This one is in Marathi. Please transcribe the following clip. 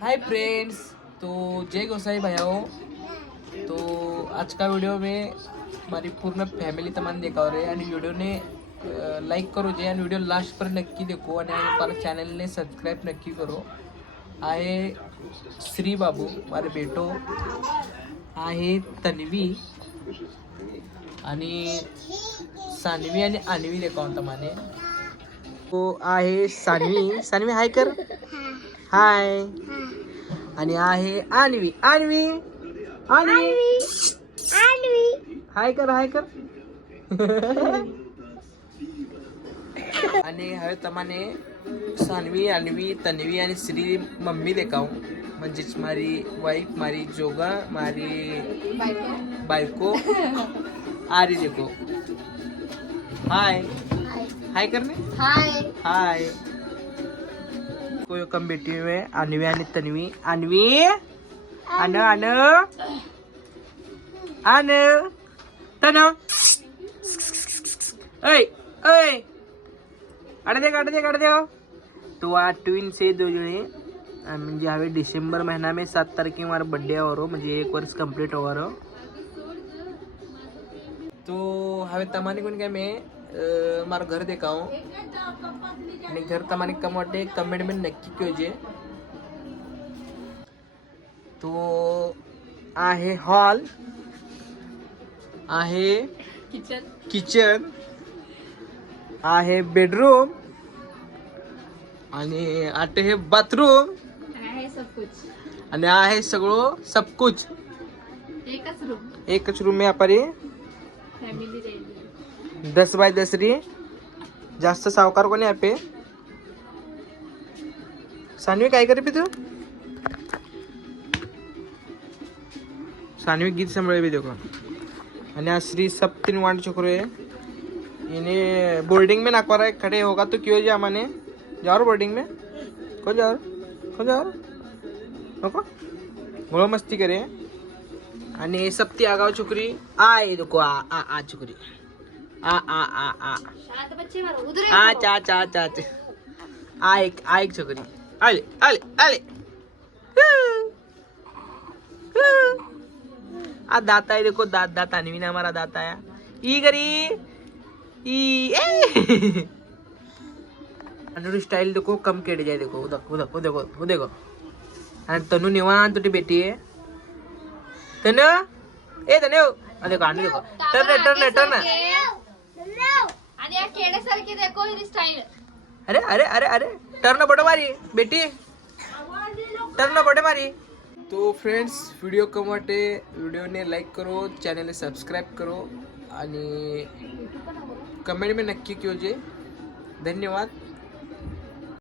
हाय फ्रेंड्स, तो जय गोसाई भाइयों। तो आज का वीडियो में हमारी पूर्ण फॅमिली तमाम देखावर आहे आणि व्हिडिओने लाईक करो जे आणि व्हिडिओ लास्ट पर नक्की देखो आणि हमारे चैनल ने सब्सक्राइब नक्की करो। आहे श्री बाबू मारे बेटो, आहे तन्वी आणि सानवी आणि आणवी देखाव तमाने। तो आहे सानवी, सानवी हाय कर, हाय। आणि आहे आणवी, आणवी आणवी हाय कर, हाय कर। आणि हवे तमाने सानवी, आणवी, तन्वी आणि श्री मम्मी देखाव, म्हणजेच मारी वाईफ, मारी जोगा, मारी बायको आरी देखो। हाय हाय करने, हाय हाय। कोई कम बेटी में आणवी आणि तन्वी, आणवी आन आन आन तन ऐ ऐ अड़ दे। तो आ ट्विन्स है दो जने, म्हणजे हवे डिसेंबर महीना में 7 तारीख मारा बर्थडे हो, म्हणजे 1 वर्ष कंप्लीट हो। तो हवे तमाने कोण काय मैं मारा घर देखाऊं आणि घर तमाने कमोटे कमेंट में नक्की कीजिए। तो आहे हॉल, आहे किचन, आहे बेडरूम आणि आटे हे बाथरूम आणि आहे सगळं सब कुछ एकच रूम में आपण 10 बाय 10 री। जास्त सावकार कोणी आपे। सानवी काय करे तू? सानवी गीत संभळे भी देखो। आणि आज श्री सब 3 वांड छोकरो है, इन्हें बोर्डिंग में नाकवा रहा है। खड़े होगा तो क्यों जा माने जाओ बोर्डिंग में, को जाओ नको बोलो मस्ती करे। आणि सब ती आगाव छोकरी आए देखो, आ आ आ छोकरी आ आ आ आ आ चा चा चा चा आ एक छोकरी आले आले आले। आ दाता है देखो, दात दात आणवी ना हमारा दाता है। ई गरी ई ए अनुरी स्टाइल देखो, कम केड़ जाए देखो, उधर देखो। आणि तनु निवांत तुझी बेटी है तनु, ए तनु देखो आणू देखो, टर्न आणि या केड्यासारखी देखो ही स्टाईल। अरे अरे अरे अरे टर्न बड़ो मारी बेटी, टर्न बड़े मारी। तो फ्रेंड्स, वीडियो कम वाटे वीडियो ने लाइक करो, चैनल ने सब्सक्राइब करो आणि कमेंट में नक्की कीजिए। धन्यवाद।